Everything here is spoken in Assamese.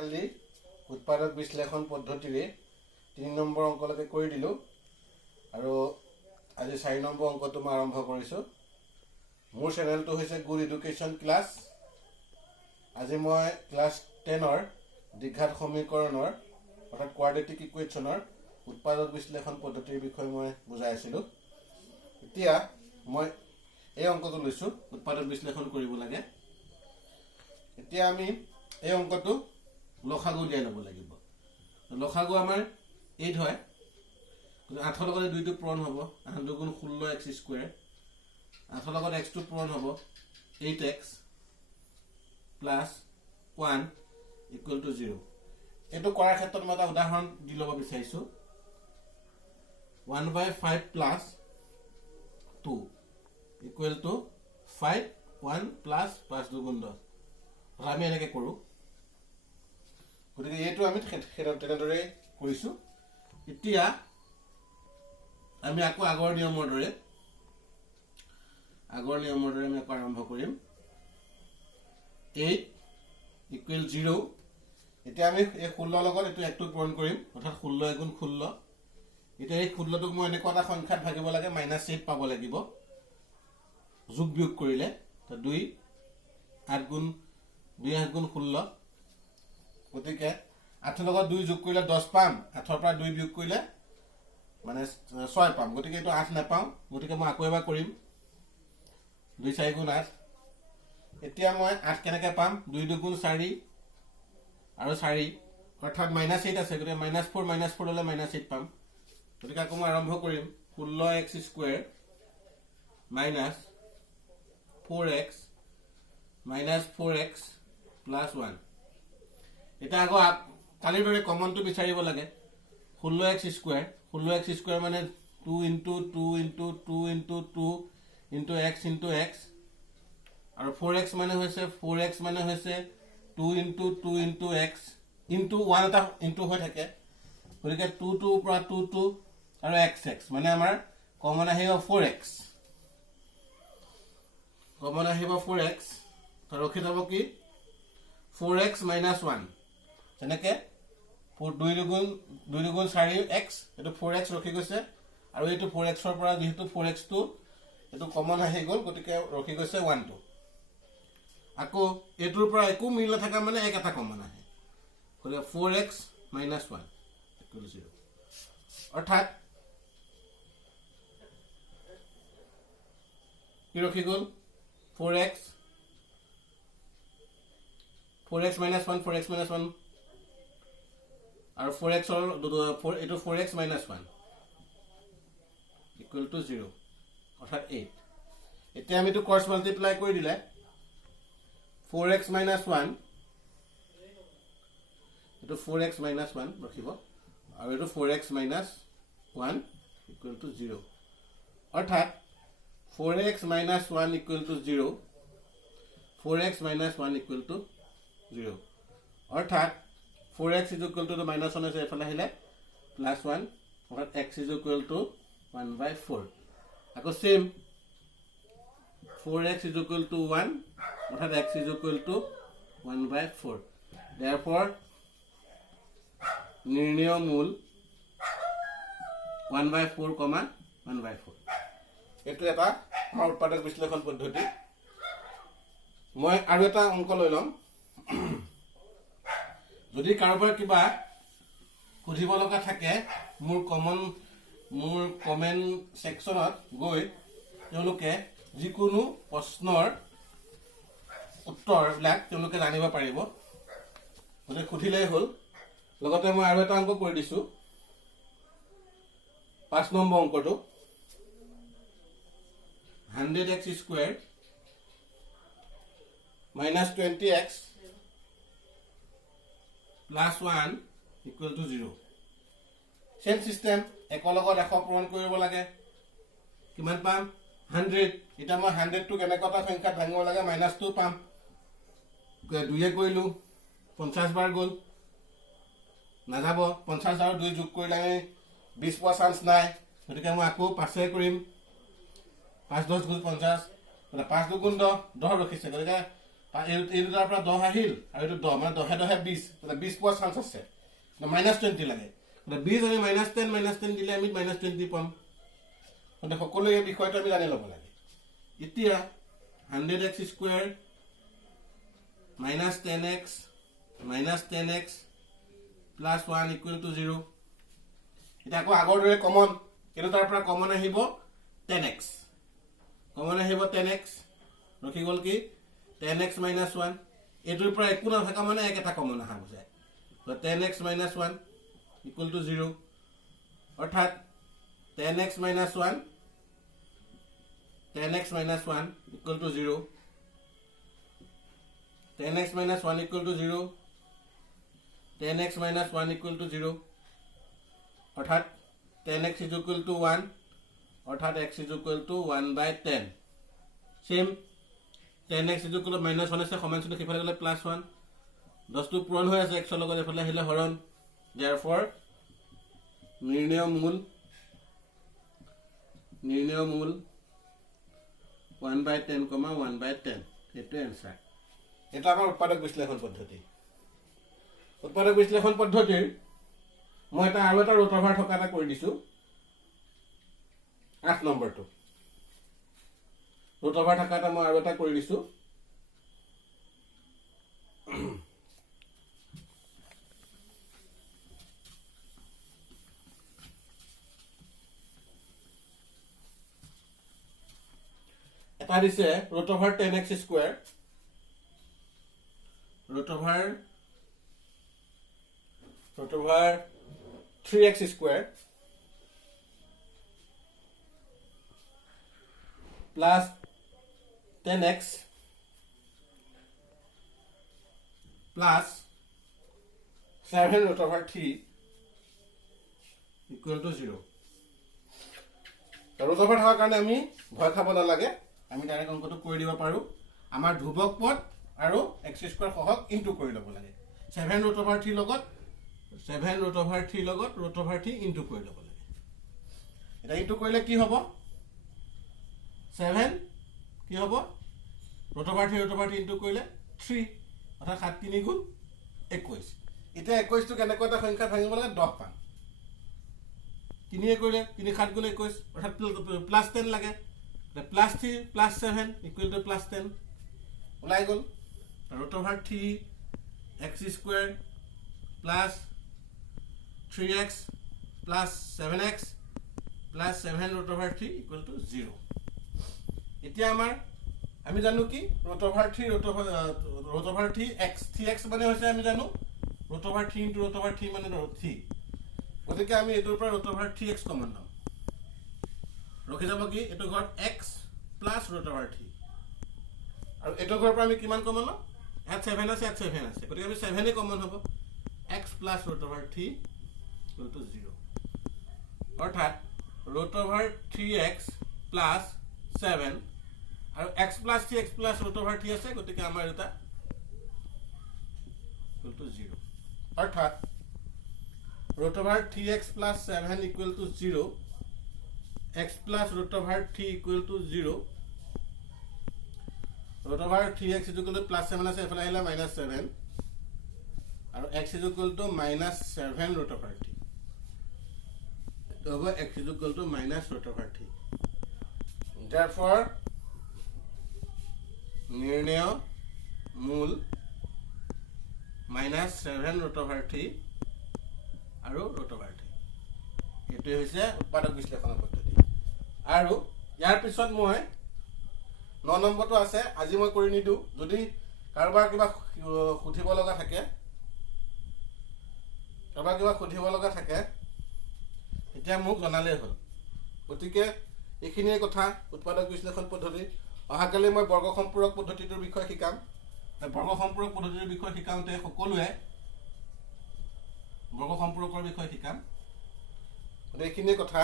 কালি উৎপাদক বিশ্লেষণ পদ্ধতিৰে 3 নম্বৰ অংকলৈকে কৰি দিলোঁ আৰু আজি 4 নম্বৰ অংকটো মই আৰম্ভ কৰিছোঁ। মোৰ চেনেলটো হৈছে গুড এডুকেশ্যন ক্লাছ। আজি মই ক্লাছ 10ৰ দ্বিঘাত সমীকৰণৰ অৰ্থাৎ কোৱাড্ৰেটিক ইকুৱেশ্যনৰ উৎপাদক বিশ্লেষণ পদ্ধতিৰ বিষয়ে মই বুজাই আছিলোঁ। এতিয়া মই এই অংকটো লৈছোঁ, উৎপাদক বিশ্লেষণ কৰিব লাগে। এতিয়া আমি এই অংকটো লসাগু উলিয়াই ল'ব লাগিব। লসাগু আমাৰ 8 হয়, 8ৰ লগত 2টো পূৰণ হ'ব, 8 2 গুণ 16x স্কুৱেৰ। 8ৰ লগত xটো পূৰণ হ'ব 8x প্লাছ 1 ইকুৱেল টু 0। এইটো কৰাৰ ক্ষেত্ৰত মই এটা উদাহৰণ দি ল'ব বিচাৰিছোঁ। 1/5 প্লাছ 2 ইকুৱেল টু 5 1 প্লাছ 5 2 গুণ 10। আমি এনেকৈ কৰোঁ, গতিকে এইটো আমি তেনেদৰে কৰিছোঁ। এতিয়া আমি আকৌ আগৰ নিয়মৰ দৰে আমি আকৌ আৰম্ভ কৰিম। 8 ইকুৱেল 0। এতিয়া আমি এই 16 লগত এইটো 1টো পূৰণ কৰিম, অৰ্থাৎ 16 গুণ 16। এতিয়া এই 16টোক মই এনেকুৱা এটা সংখ্যাত ভাগিব লাগে, -8 পাব লাগিব যোগ বিয়োগ কৰিলে। 2 8 গুণ 2 8 গুণ 16, গতিকে 8ৰ লগত 2 যোগ কৰিলে 10 পাম, 8ৰ পৰা 2 বিয়োগ কৰিলে মানে 6 পাম, গতিকে এইটো 8 নাপাওঁ। গতিকে মই আকৌ এবাৰ কৰিম, 2 4 গুণ 8। এতিয়া মই 8 কেনেকৈ পাম? 2 2 গুণ 4 আৰু 4, অৰ্থাৎ -8 আছে, গতিকে -4 হ'লে -8 পাম। গতিকে আকৌ মই আৰম্ভ কৰিম, 16x square minus 4x plus 1। এতিয়া আকৌ কালিৰ দৰে কমনটো বিচাৰিব লাগে। 16x স্কুৱেৰ মানে 2 × 2 × 2 × 2 × x আৰু 4x মানে হৈছে 2 × 2 × x ইনটু 1 এটা ইনটু হৈ থাকে, গতিকে 2 2 পৰা 2 2 আৰু x মানে আমাৰ কমন আহিব 4x। ৰখি যাব কি 4x - 1, যেনেকৈ 2 গুণ 4x, এইটো 4x ৰখি গৈছে, আৰু এইটো 4xৰ পৰা যিহেতু 4xটো এইটো কমন আহি গ'ল, গতিকে ৰখি গৈছে 1টো। আকৌ এইটোৰ পৰা একো মিল নাথাকা মানে এটা কমন আহে, গতিকে 4x - 1 ইকুৱেল 0। অৰ্থাৎ কি ৰখি গ'ল? 4x - 1 আৰু 4xৰ এইটো 4x - 1 ইকুৱেল টু 0, অৰ্থাৎ 8। এতিয়া আমি এইটো ক্ৰছ মাল্টিপ্লাই কৰি দিলে 4x - 1, এইটো 4x - 1 ৰখিব, আৰু এইটো 4x - 1 ইকুৱেল টু 0। অৰ্থাৎ 4x - 1 equal to 0, 4x - 1 equal to 0। অৰ্থাৎ 4x ইকুৱেল টু -1 আছে, এইফালে আহিলে +1, অৰ্থাৎ x ইকুৱেল টু 1/4। আকৌ চেম 4x ইকুৱেল টু 1, অৰ্থাৎ x ইকুৱেল টু 1/4। Therefore নিৰ্ণয় মূল 1/4, 1/4। এইটো এটা আমাৰ উৎপাদক বিশ্লেষণ পদ্ধতি। মই আৰু এটা অংক লৈ ল'ম। যদি কাৰোবাৰ কিবা সুধিব লগা থাকে, মোৰ কমেণ্ট ছেকশ্যনত গৈ তেওঁলোকে যিকোনো প্ৰশ্নৰ উত্তৰবিলাক তেওঁলোকে জানিব পাৰিব, গতিকে সুধিলেই হ'ল। লগতে মই আৰু এটা অংক কৰি দিছোঁ, 5 নম্বৰ অংকটো। 100x square -20x plus 1 equal to 0। Same system, 1ৰ লগত 100 পূৰণ কৰিব লাগে, কিমান পাম? 100। এতিয়া মই 100টো কেনেকুৱা এটা সংখ্যাত ভাঙিব লাগে, -2 পাম, 2 কৰিলোঁ 50 বাৰ গ'ল, নাযাব। 50 আৰু 2 যোগ কৰিলে আমি 20 পোৱা চান্স নাই, গতিকে মই আকৌ 5 কৰিম। 5 10 গুণ 50, 5 2 গুণ 10 ৰখিছে, গতিকে এই দুটাৰ পৰা 10 আহিল আৰু এইটো 10 মানে 10 10 20 মানে 20 পোৱাৰ চান্স আছে -20 লাগে 20 আমি -10 দিলে আমি -20 পাম মানে সকলো এই বিষয়টো আমি জানি ল'ব লাগে এতিয়া 100x square -10x -10x plus 1 equal to 0 এটা আকৌ আগৰ দৰে কমন এটো তাৰ পৰা কমন আহিব 10x কমন আহিব 10x ৰখি গল কি 10x - 1 এটোৰ পৰা একো নাথাকা মানে এক এটা কমন আহা বুজায় তো 10x - 1 equal to 0 অৰ্থাৎ 10x - 1 10x - 1 equal to 0 10x - 1 equal to 0 10x - 1 equal to 0 অর্থাৎ 10x is equal to 1 অর্থাৎ x is equal to 1/10 same 10x is equal to -1 আছে সমান চিহ্ন কিফালে গলে +1 10 টো পূৰণ হৈ আছে x ৰ লগত এফালে আহিলে হৰণ therefore নিৰ্ণয় মূল 1/10, 1/10 এটো आंसर এটা আমাৰ উৎপাদক বিশ্লেষণ পদ্ধতি উৎপাদক বিশ্লেষণ পদ্ধতিৰ মই এটা আৰু এটা ৰুট ওভাৰ থকা এটা কৰি দিছো 8 নম্বৰটো ৰুট ওভাৰ থকা এটা মই আৰু এটা কৰি দিছো এটা দিছে root over 10x square root over 3x square plus 10x plus 7 root over 3 equal to 0 root over থাকাৰ কাৰণে আমি ভয় খাব নালাগে আমি ডাইৰেক্ট অংকটো কৰি দিব পাৰো আমাৰ ধ্ৰুৱক পদ আৰু x স্কয়াৰ সহক ইনটু কৰি লব লাগে 7 root over 3 লগত 7 root over 3 লগত root over 3 ইনটু কৰি লব লাগে এটা ইনটু কৰিলে কি হ'ব 7 কি হ'ব root over 3 ইনটু কৰিলে 3 অৰ্থাৎ 7 3 গুণ 21 এটা 21 টো কেনেকৈ এটা সংখ্যা ভাঙিব লাগে 10 পাম 3 কৰিলে 3 7 গুণ 21 অৰ্থাৎ +10 লাগে +3 +7 ইকুৱেল টু +10 ওলাই গল root over 3 x square plus 3x plus 7x plus 7 root over 3 equal to 0 এতিয়া আমাৰ আমি জানো কি root over 3 3x 3x মানে হৈছে আমি জানো root over 3 into root over 3 মানে 3 গতিকে আমি এটোৰ পৰা root over 3x কমন লম ৰখি যাব কি এটো ঘৰ x plus root over 3 আৰু এটো ঘৰ পৰা আমি কিমান কমন লম at 7 আছে গতিকে আমি 7 এ কমন হ'ব x plus root over 3 equal to 0 অৰ্থাৎ root over 3x plus 7 আৰু x plus 3x plus root over 3 আছে গতিকে আমাৰ এটা equal to 0 অৰ্থাৎ root over 3x plus 7 equal to 0 x plus root over 3 equal to 0 root over 3x is equal to +7 আছে এফালে আহিলে -7 আৰু x is equal to -7 root over 3 তো হ'ব x is equal to -root over 3 therefore নিৰ্ণয় মূল -7 root over 3 আৰু root over 3 এটো হৈছে উৎপাদক বিশ্লেষণ পদ্ধতি আৰু ইয়াৰ পিছত মই 9 নম্বৰটো আছে আজি মই কৰি নিদু যদি কাৰোবাৰ কিবা খুঠিব লগা থাকে এতিয়া মোক জনালে হ'ল গতিকে এইখিনিয়ে কথা উৎপাদক বিশ্লেষণ পদ্ধতি অহাকালি মই বৰ্গ সম্পূৰক পদ্ধতিটোৰ বিষয় শিকাম বৰ্গ সম্পূৰক পদ্ধতিৰ বিষয় শিকাওঁতে সকলোৱে বৰ্গ সম্পূৰকৰ বিষয় শিকাম এইখিনিয়ে কথা